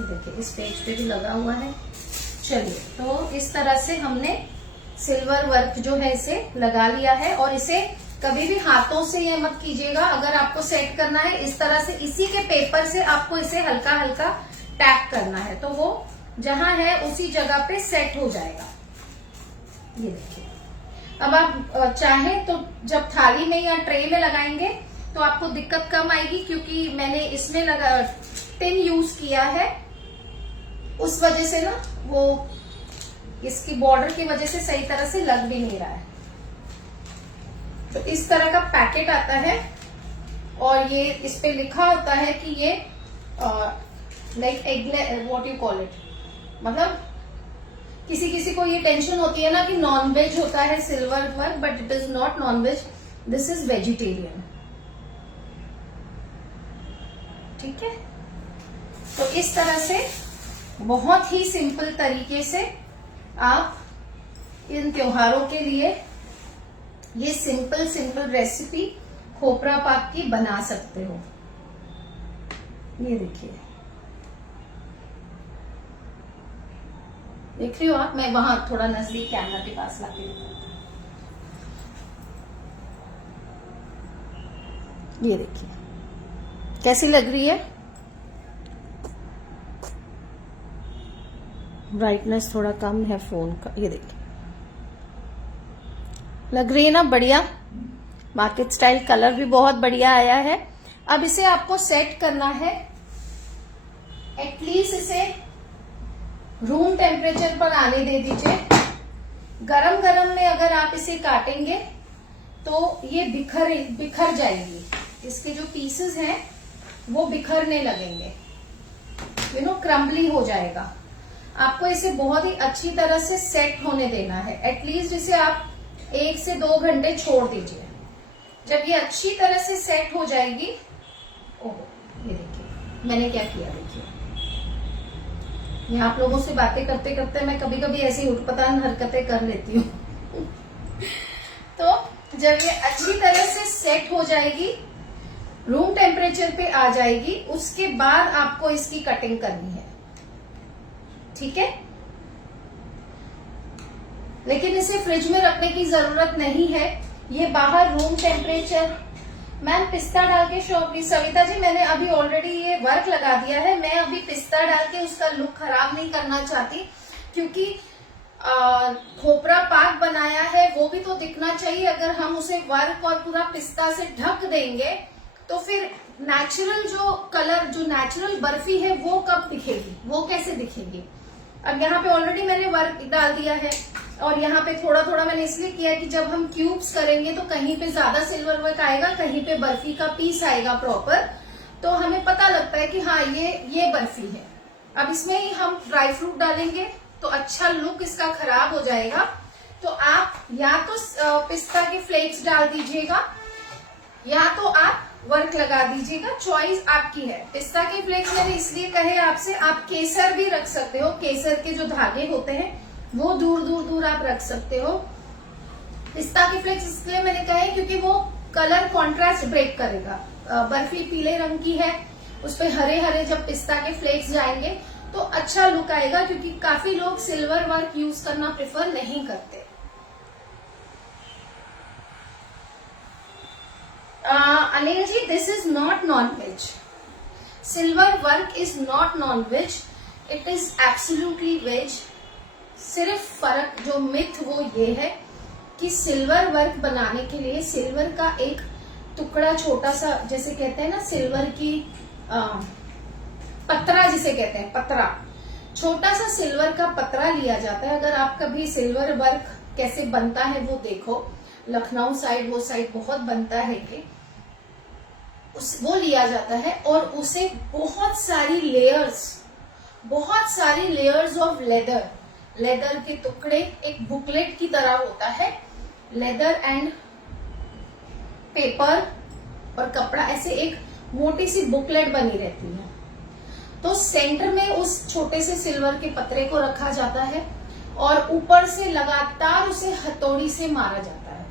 देखिए इस पेज पे भी लगा हुआ है। चलिए, तो इस तरह से हमने सिल्वर वर्क जो है इसे लगा लिया है। और इसे कभी भी हाथों से ये मत कीजिएगा, अगर आपको सेट करना है इस तरह से इसी के पेपर से आपको इसे हल्का हल्का टैप करना है, तो वो जहां है उसी जगह पे सेट हो जाएगा। ये देखिए, अब आप चाहें तो जब थाली में या ट्रे में लगाएंगे तो आपको दिक्कत कम आएगी, क्योंकि मैंने इसमें टिन यूज किया है, उस वजह से ना वो इसकी बॉर्डर की वजह से सही तरह से लग भी नहीं रहा है। तो इस तरह का पैकेट आता है और ये इस पे लिखा होता है कि ये like egg, what you call it, मतलब किसी किसी को ये टेंशन होती है ना कि नॉन वेज होता है silver work, but it is not non veg, this is vegetarian. ठीक है, तो इस तरह से बहुत ही सिंपल तरीके से आप इन त्योहारों के लिए ये सिंपल रेसिपी खोपरा पाक की बना सकते हो। ये देखिए, देख रही हो आप, मैं वहां थोड़ा नजदीक कैमरा के पास लाके ये देखिए कैसी लग रही है। ब्राइटनेस थोड़ा कम है फोन का, ये देखिए लग रही है ना बढ़िया। मार्केट स्टाइल कलर भी बहुत बढ़िया आया है। अब इसे आपको सेट करना है, एटलीस्ट इसे रूम टेम्परेचर पर आने दे दीजिए। गरम गरम में अगर आप इसे काटेंगे तो ये बिखर जाएगी, इसके जो पीसेस हैं वो बिखरने लगेंगे, यू नो क्रम्बली हो जाएगा। आपको इसे बहुत ही अच्छी तरह से सेट होने देना है, एटलीस्ट इसे आप 1 से 2 घंटे छोड़ दीजिए। जब ये अच्छी तरह से सेट हो जाएगी, ओह ये देखिए मैंने क्या किया, देखिए ये आप लोगों से बातें करते करते मैं कभी कभी ऐसी उठपटांग हरकतें कर लेती हूँ तो जब ये अच्छी तरह से सेट हो जाएगी, रूम टेम्परेचर पे आ जाएगी, उसके बाद आपको इसकी कटिंग करनी है। ठीक है, लेकिन इसे फ्रिज में रखने की जरूरत नहीं है, ये बाहर रूम टेम्परेचर। मैम पिस्ता डाल के शॉपी, सविता जी मैंने अभी ऑलरेडी ये वर्क लगा दिया है, मैं अभी पिस्ता डाल के उसका लुक खराब नहीं करना चाहती, क्योंकि खोपरा पाक बनाया है वो भी तो दिखना चाहिए। अगर हम उसे वर्क और पूरा पिस्ता से ढक देंगे तो फिर नेचुरल जो कलर, जो नेचुरल बर्फी है वो कब दिखेगी, वो कैसे दिखेगी। अब यहाँ पे ऑलरेडी मैंने वर्क डाल दिया है, और यहाँ पे थोड़ा थोड़ा मैंने इसलिए किया कि जब हम क्यूब्स करेंगे तो कहीं पे ज्यादा सिल्वर वर्क आएगा, कहीं पे बर्फी का पीस आएगा प्रॉपर, तो हमें पता लगता है कि हाँ ये बर्फी है। अब इसमें ही हम ड्राई फ्रूट डालेंगे तो अच्छा लुक इसका खराब हो जाएगा। तो आप या तो पिस्ता के फ्लेक्स डाल दीजिएगा या तो आप वर्क लगा दीजिएगा, चॉइस आपकी है। पिस्ता के फ्लेक्स मैंने इसलिए कहे आपसे, आप केसर भी रख सकते हो, केसर के जो धागे होते हैं वो दूर दूर दूर आप रख सकते हो। पिस्ता के फ्लेक्स इसलिए मैंने कहे क्योंकि वो कलर कॉन्ट्रास्ट ब्रेक करेगा। बर्फी पीले रंग की है, उस पे हरे हरे जब पिस्ता के फ्लेक्स जाएंगे तो अच्छा लुक आएगा, क्योंकि काफी लोग सिल्वर वर्क यूज करना प्रेफर नहीं करते। Anil ji, this is not non veg. Silver work is not non veg, it is absolutely veg. सिर्फ फर्क जो मिथ वो ये है कि सिल्वर वर्क बनाने के लिए सिल्वर का एक टुकड़ा छोटा सा, जैसे कहते हैं ना सिल्वर की पतरा जिसे कहते हैं, पतरा, छोटा सा सिल्वर का पतरा लिया जाता है। अगर आप कभी सिल्वर वर्क कैसे बनता है वो देखो, लखनऊ साइड वो साइड बहुत बनता है कि वो लिया जाता है और उसे बहुत सारी लेयर्स ऑफ लेदर के टुकड़े, एक बुकलेट की तरह होता है, लेदर एंड पेपर और कपड़ा, ऐसे एक मोटी सी बुकलेट बनी रहती है। तो सेंटर में उस छोटे से सिल्वर के पतरे को रखा जाता है और ऊपर से लगातार उसे हथौड़ी से मारा जाता है।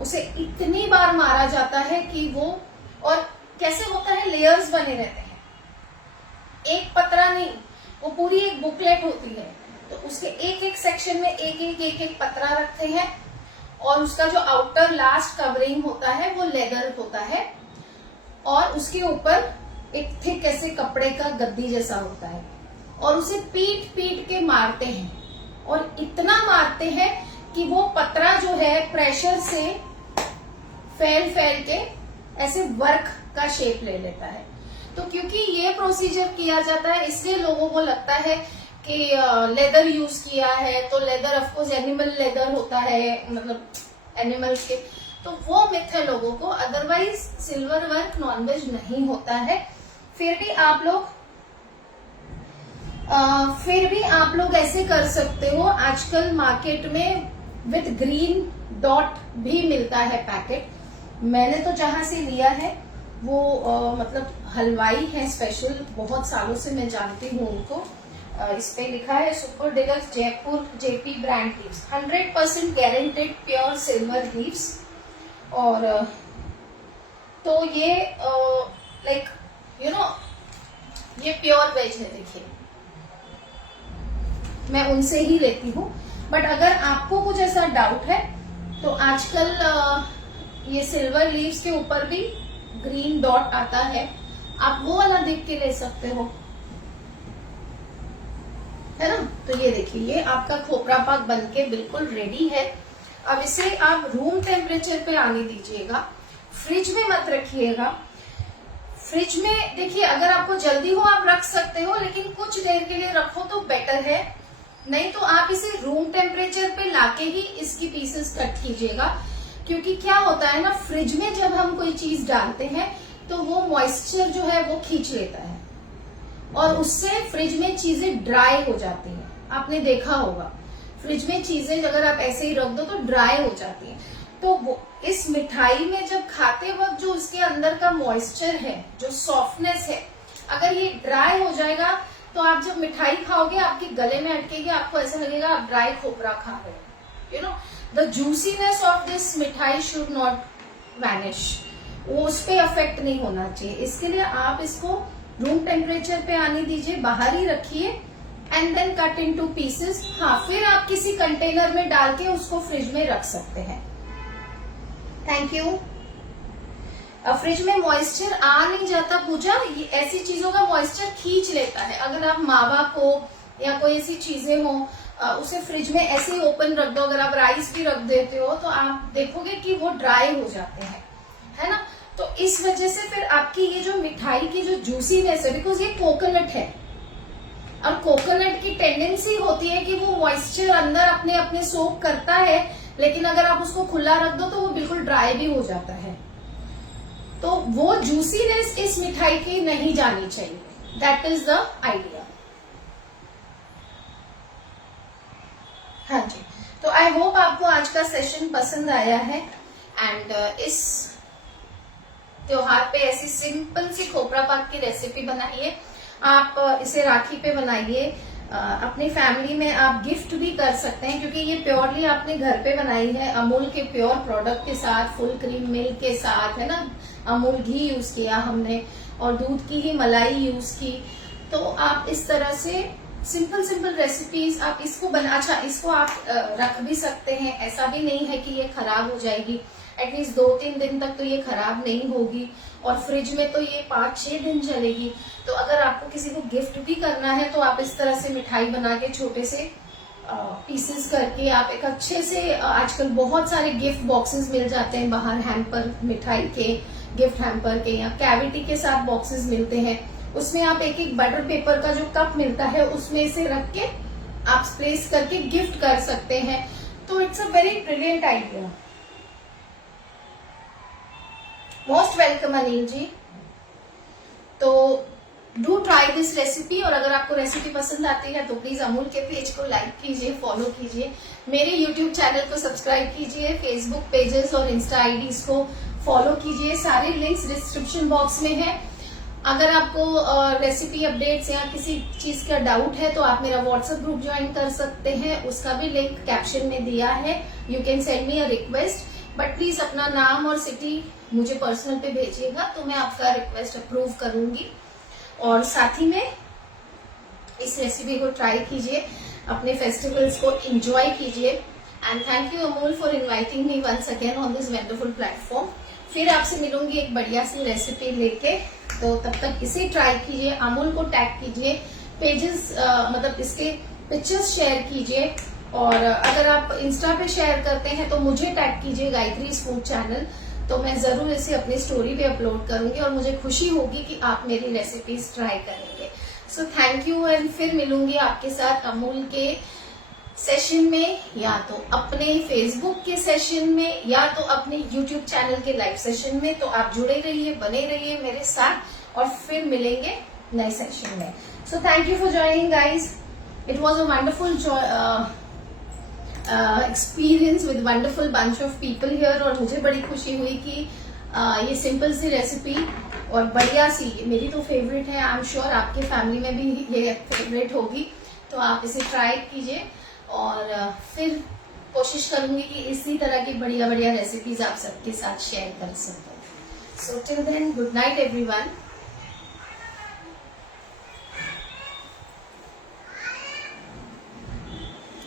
उसे इतनी बार मारा जाता है कि वो, और कैसे होता है, लेयर्स बने रहते हैं, एक पतरा नहीं, वो पूरी एक बुकलेट होती है। तो उसके एक एक सेक्शन में एक पतरा रखते हैं और उसका जो आउटर लास्ट कवरिंग होता है वो लेदर होता है और उसके ऊपर एक थिक ऐसे कपड़े का गद्दी जैसा होता है और उसे पीट के मारते हैं और इतना मारते हैं कि वो पतरा जो है प्रेशर से फैल के ऐसे वर्क का शेप ले लेता है। तो क्योंकि ये प्रोसीजर किया जाता है इसलिए लोगों को लगता है कि लेदर यूज किया है, तो leather of course animal leather होता है, मतलब एनिमल्स के, तो वो मिथ है लोगों को। अदरवाइज सिल्वर वर्क नॉनवेज नहीं होता है। फिर भी आप लोग ऐसे कर सकते हो, आजकल मार्केट में विद ग्रीन डॉट भी मिलता है पैकेट। मैंने तो जहां से लिया है वो मतलब हलवाई है स्पेशल, बहुत सालों से मैं जानती हूँ उनको। इस पे लिखा है super deluxe Jaipur JP brand leaves, 100% guaranteed pure silver leaves. और तो ये लाइक यू नो ये प्योर वेज है, देखिए मैं उनसे ही लेती हूँ। बट अगर आपको कुछ ऐसा डाउट है तो आजकल ये सिल्वर लीव्स के ऊपर भी ग्रीन डॉट आता है, आप वो वाला देख के ले सकते हो, है ना। तो ये देखिए, ये आपका खोपरा पाक बनके बिल्कुल रेडी है। अब इसे आप रूम टेम्परेचर पे आने दीजिएगा, फ्रिज में मत रखिएगा। फ्रिज में देखिए अगर आपको जल्दी हो आप रख सकते हो, लेकिन कुछ देर के लिए रखो तो बेटर है, नहीं तो आप इसे रूम टेम्परेचर पे लाके ही इसकी पीसेस कट कीजिएगा। क्योंकि क्या होता है ना, फ्रिज में जब हम कोई चीज डालते हैं तो वो मॉइस्चर जो है वो खींच लेता है और उससे फ्रिज में चीजें ड्राई हो जाती हैं। आपने देखा होगा फ्रिज में चीजें अगर आप ऐसे ही रख दो तो ड्राई हो जाती हैं। तो वो इस मिठाई में जब खाते वक्त जो उसके अंदर का मॉइस्चर है, जो सॉफ्टनेस है, अगर ये ड्राई हो जाएगा तो आप जब मिठाई खाओगे आपके गले में अटकेगी, आपको ऐसा लगेगा आप ड्राई खोपरा खा रहे हो। You know the juiciness of this मिठाई शुड नॉट वैनिश, वो उस पर अफेक्ट नहीं होना चाहिए। इसके लिए आप इसको रूम टेम्परेचर पे आने दीजिए, बाहर ही रखिए and then cut into pieces. हाँ, फिर आप किसी कंटेनर में डाल के उसको फ्रिज में रख सकते हैं। Thank you. फ्रिज में मॉइस्चर आ नहीं जाता पूजा, ये ऐसी चीजों का मॉइस्चर खींच लेता है। अगर आप मावा को या कोई ऐसी चीजें हो उसे फ्रिज में ऐसे ही ओपन रख दो, अगर आप राइस भी रख देते हो तो आप देखोगे कि वो ड्राई हो जाते हैं, है ना। तो इस वजह से फिर आपकी ये जो मिठाई की जो जूसीनेस है, बिकॉज ये कोकोनट है और कोकोनट की टेंडेंसी होती है कि वो मॉइस्चर अंदर अपने अपने सोक करता है, लेकिन अगर आप उसको खुला रख दो तो वो बिल्कुल ड्राई भी हो जाता है। तो वो जूसीनेस इस मिठाई की नहीं जानी चाहिए, दैट इज द आइडिया। हाँ जी, तो आई होप आपको आज का सेशन पसंद आया है एंड इस त्योहार पे ऐसी सिंपल सी खोपरा पाक की रेसिपी बनाइए। आप इसे राखी पे बनाइए, अपनी फैमिली में आप गिफ्ट भी कर सकते हैं, क्योंकि ये प्योरली आपने घर पे बनाई है, अमूल के प्योर प्रोडक्ट के साथ, फुल क्रीम मिल्क के साथ, है ना। अमूल घी यूज किया हमने और दूध की ही मलाई यूज की। तो आप इस तरह से सिंपल रेसिपीज आप इसको बना, अच्छा इसको आप रख भी सकते हैं, ऐसा भी नहीं है कि ये खराब हो जाएगी। एटलीस्ट 2-3 दिन तक तो ये खराब नहीं होगी, और फ्रिज में तो ये 5-6 दिन चलेगी। तो अगर आपको किसी को गिफ्ट भी करना है तो आप इस तरह से मिठाई बना के छोटे से पीसेस करके आप एक अच्छे से, आजकल बहुत सारे गिफ्ट बॉक्सेस मिल जाते हैं बाहर, हैम्पर मिठाई के, गिफ्ट हैम्पर के, या कैविटी के साथ बॉक्सेस मिलते हैं, उसमें आप एक एक बटर पेपर का जो कप मिलता है उसमें से रख के आप प्लेस करके गिफ्ट कर सकते हैं। तो it's a very brilliant idea. Most welcome Anil ji. तो डू ट्राई दिस रेसिपी, और अगर आपको रेसिपी पसंद आती है तो प्लीज अमूल के पेज को लाइक कीजिए, फॉलो कीजिए, मेरे यूट्यूब चैनल को सब्सक्राइब कीजिए, फेसबुक पेजेस और इंस्टा आईडीज को फॉलो कीजिए, सारे लिंक्स डिस्क्रिप्शन बॉक्स में है। अगर आपको रेसिपी अपडेट्स या किसी चीज का डाउट है तो आप मेरा व्हाट्सएप ग्रुप ज्वाइन कर सकते हैं, उसका भी लिंक कैप्शन में दिया है। You can send me a request, but please अपना नाम और सिटी मुझे पर्सनल पे भेजिएगा तो मैं आपका रिक्वेस्ट अप्रूव करूंगी। और साथ ही में इस रेसिपी को ट्राई कीजिए, अपने फेस्टिवल्स को एंजॉय कीजिए। And thank you Amul for inviting me once again on this wonderful platform. फिर आपसे मिलूंगी एक बढ़िया सी रेसिपी लेके, तो तब तक इसे ट्राई कीजिए, अमूल को टैग कीजिए, पेजेस मतलब इसके पिक्चर्स शेयर कीजिए, और अगर आप इंस्टा पे शेयर करते हैं तो मुझे टैग कीजिए गायत्रीज फूड चैनल, तो मैं जरूर इसे अपनी स्टोरी पे अपलोड करूंगी और मुझे खुशी होगी कि आप मेरी रेसिपीज ट्राई करेंगे। सो थैंक यू, एंड फिर मिलूंगी आपके साथ अमूल के सेशन में, या तो अपने फेसबुक के सेशन में या तो अपने यूट्यूब चैनल के लाइव सेशन में। तो आप जुड़े रहिए, बने रहिए मेरे साथ, और फिर मिलेंगे नए सेशन में। So thank you for joining guys, it was a wonderful experience with wonderful bunch of people here, और मुझे बड़ी खुशी हुई कि ये सिंपल सी रेसिपी और बढ़िया सी, मेरी तो फेवरेट है, आई एम श्योर आपके फैमिली में भी ये फेवरेट होगी। तो आप इसे ट्राई कीजिए, और फिर कोशिश करूंगी कि इसी तरह की बढ़िया बढ़िया रेसिपीज आप सबके साथ शेयर कर सकूं। So till then, good night everyone.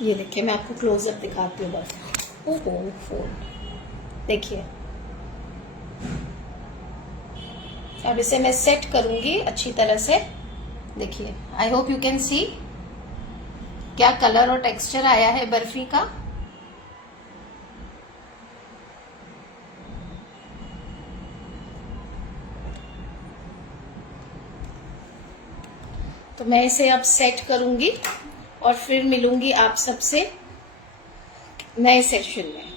ये देखिए, मैं आपको क्लोजअप दिखाती हूँ बस। ओहो फोन देखिए, अब इसे मैं सेट करूंगी अच्छी तरह से। देखिए, I hope you can see क्या कलर और टेक्सचर आया है बर्फी का। तो मैं इसे अब सेट करूंगी और फिर मिलूंगी आप सबसे नए सेशन में।